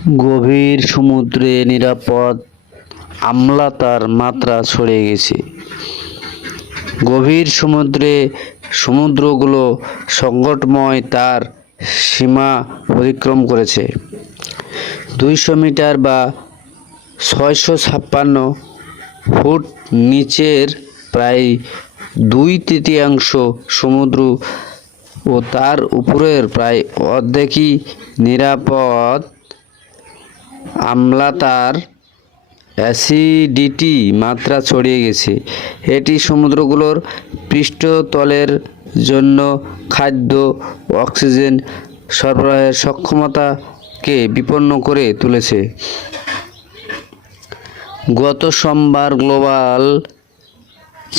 গভীর সমুদ্রে নিরাপদ আমলাতার মাত্রা ছড়িয়ে গেছে। গভীর সমুদ্রগুলো সংকটময় তার সীমা অতিক্রম করেছে। 200 মিটার বা 656 ফুট নিচের প্রায় 2/3 সমুদ্র ও তার উপরের প্রায় অর্ধেকই নিরাপদ আমলাতার অ্যাসিডিটি মাত্রা ছড়িয়ে গেছে। এটি সমুদ্রগুলোর পৃষ্ঠতলের জন্য খাদ্য ও অক্সিজেন সরবরাহের সক্ষমতাকে বিপন্ন করে তুলেছে। গত সোমবার গ্লোবাল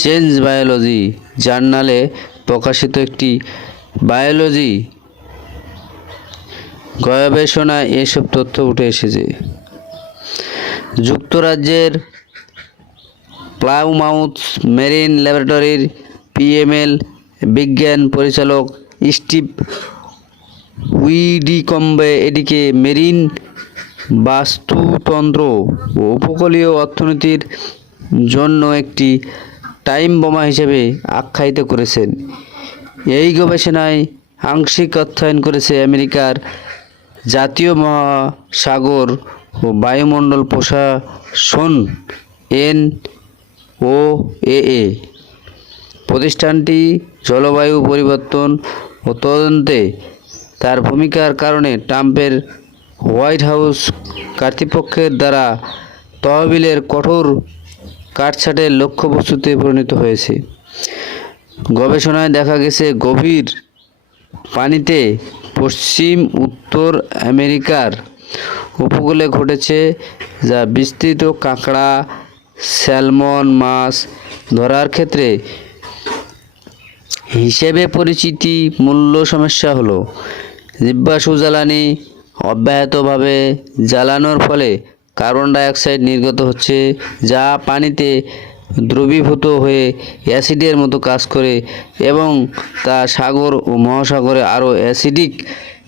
চেঞ্জ বায়োলজি জার্নালে প্রকাশিত একটি বায়োলজি গবেষণায় এসব তথ্য উঠে এসেছে। যুক্তরাজ্যের প্লাইমাউথ মেরিন ল্যাবরেটরির পিএমএল বিজ্ঞান পরিচালক স্টিভ উইডিকম্বে এটিকে মেরিন বাস্তুতন্ত্র ও উপকূলীয় অর্থনীতির জন্য একটি টাইম বোমা হিসেবে আখ্যায়িত করেছেন। এই গবেষণায় আংশিক অধ্যয়ন করেছে আমেরিকার জাতীয় মহাসাগর ও বায়ুমণ্ডল প্রশাসন NOAA। প্রতিষ্ঠানটি জলবায়ু পরিবর্তন ও তদন্তে তার ভূমিকার কারণে ট্রাম্পের হোয়াইট হাউস কর্তৃপক্ষের দ্বারা তহবিলের কঠোর কাটছাঁটের লক্ষ্যবস্তুতে পরিণত হয়েছে। গবেষণায় দেখা গেছে গভীর পানিতে পশ্চিম উত্তর আমেরিকার উপকূলে ঘটেছে, যা বিস্তৃত কাঁকড়া, স্যালমন মাছ ধরার ক্ষেত্রে হিসেবে পরিচিতি। মূল সমস্যা হলো জীবাশ্ম জ্বালানি অব্যাহতভাবে জ্বালানোর ফলে কার্বন ডাইঅক্সাইড নির্গত হচ্ছে, যা পানিতে দ্রবীভূত হয়ে অ্যাসিডের মতো কাজ করে এবং তা সাগর ও মহাসাগরে আরও অ্যাসিডিক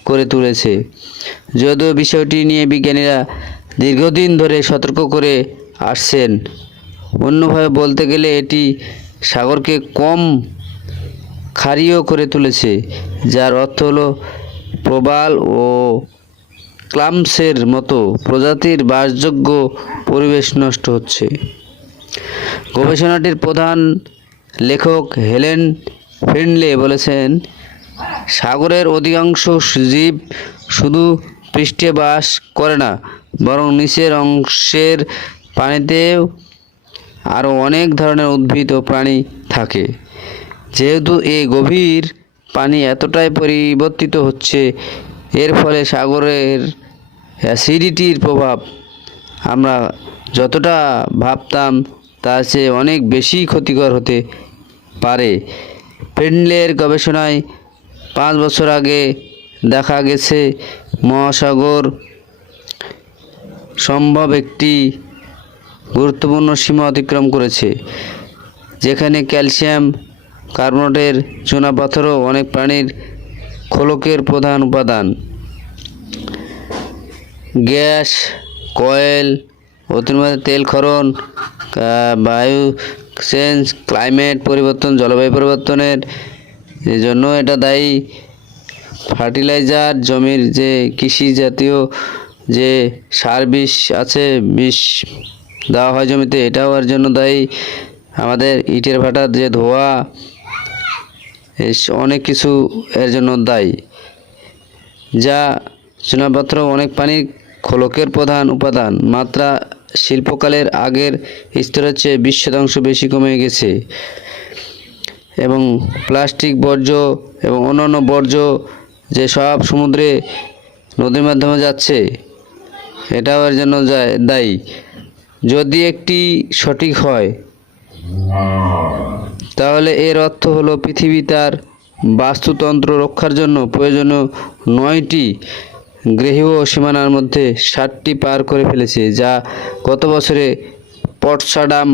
করে তুলেছে। যদিও বিষয়টি নিয়ে বিজ্ঞানীরা দীর্ঘদিন ধরে সতর্ক করে আসছেন, অন্যভাবে বলতে গেলে এটি সাগরকে কম ক্ষারীয় করে তুলেছে, যার অর্থ হলো প্রবাল ও ক্লামসের মতো প্রজাতির বাসযোগ্য পরিবেশ নষ্ট হচ্ছে। গবেষণাটির প্রধান লেখক হেলেন ফিনলে বলেছেন, সাগরের অধিকাংশ জীব শুধু পৃষ্ঠে বাস করে না, বরং নিচের অংশের পানিতেও আরও অনেক ধরনের উদ্ভিদ ও প্রাণী থাকে। যেহেতু এই গভীর পানি এতটাই পরিবর্তিত হচ্ছে, এর ফলে সাগরের অ্যাসিডিটির প্রভাব আমরা যতটা ভাবতাম তার চেয়ে অনেক বেশি ক্ষতিকর হতে পারে। ফিনলের গবেষণায় 5 বছর আগে দেখা গেছে মহাসাগর সম্ভব একটি গুরুত্বপূর্ণ সীমা অতিক্রম করেছে, যেখানে ক্যালসিয়াম কার্বনেটের চুনাপাথরও অনেক প্রাণীর খোলকের প্রধান উপাদান। গ্যাস, কয়েল, অতিরিক্ত তেল খনন, বায়ু চেঞ্জ, ক্লাইমেট পরিবর্তন, জলবায়ু পরিবর্তনের জন্য এটা দায়ী। ফার্টিলাইজার, জমির যে কৃষি জাতীয় যে সার বিষ আছে, বিষ দেওয়া হয় জমিতে, এটাও এর জন্য দায়ী। আমাদের ইটের ভাটার যে ধোঁয়া, অনেক কিছু এর জন্য দায়ী, যা চুনাপাথর অনেক পানির খোলকের প্রধান উপাদান। মাত্রা শিল্পকালের আগের স্তরের চেয়ে 20% বেশি কমে গেছে এবং প্লাস্টিক বর্জ্য এবং অন্যান্য বর্জ্য যে সব সমুদ্রে নদীর মাধ্যমে যাচ্ছে, এটাও এর জন্য দায়ী। যদি একটি সঠিক হয়, তাহলে এর অর্থ হলো পৃথিবী তার বাস্তুতন্ত্র রক্ষার জন্য প্রয়োজনীয় 9টি গ্রহীয় সীমানার মধ্যে 7টি পার করে ফেলেছে, যা গত বছরে Potsdam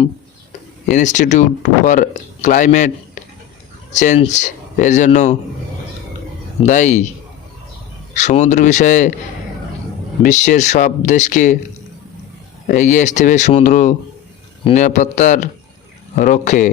institute for climate change এর জন্য দায়ী। সমুদ্র বিষয়ে বিশ্বের সব দেশকে এগিয়ে আসতে হবে সমুদ্র নিরাপত্তার রক্ষে।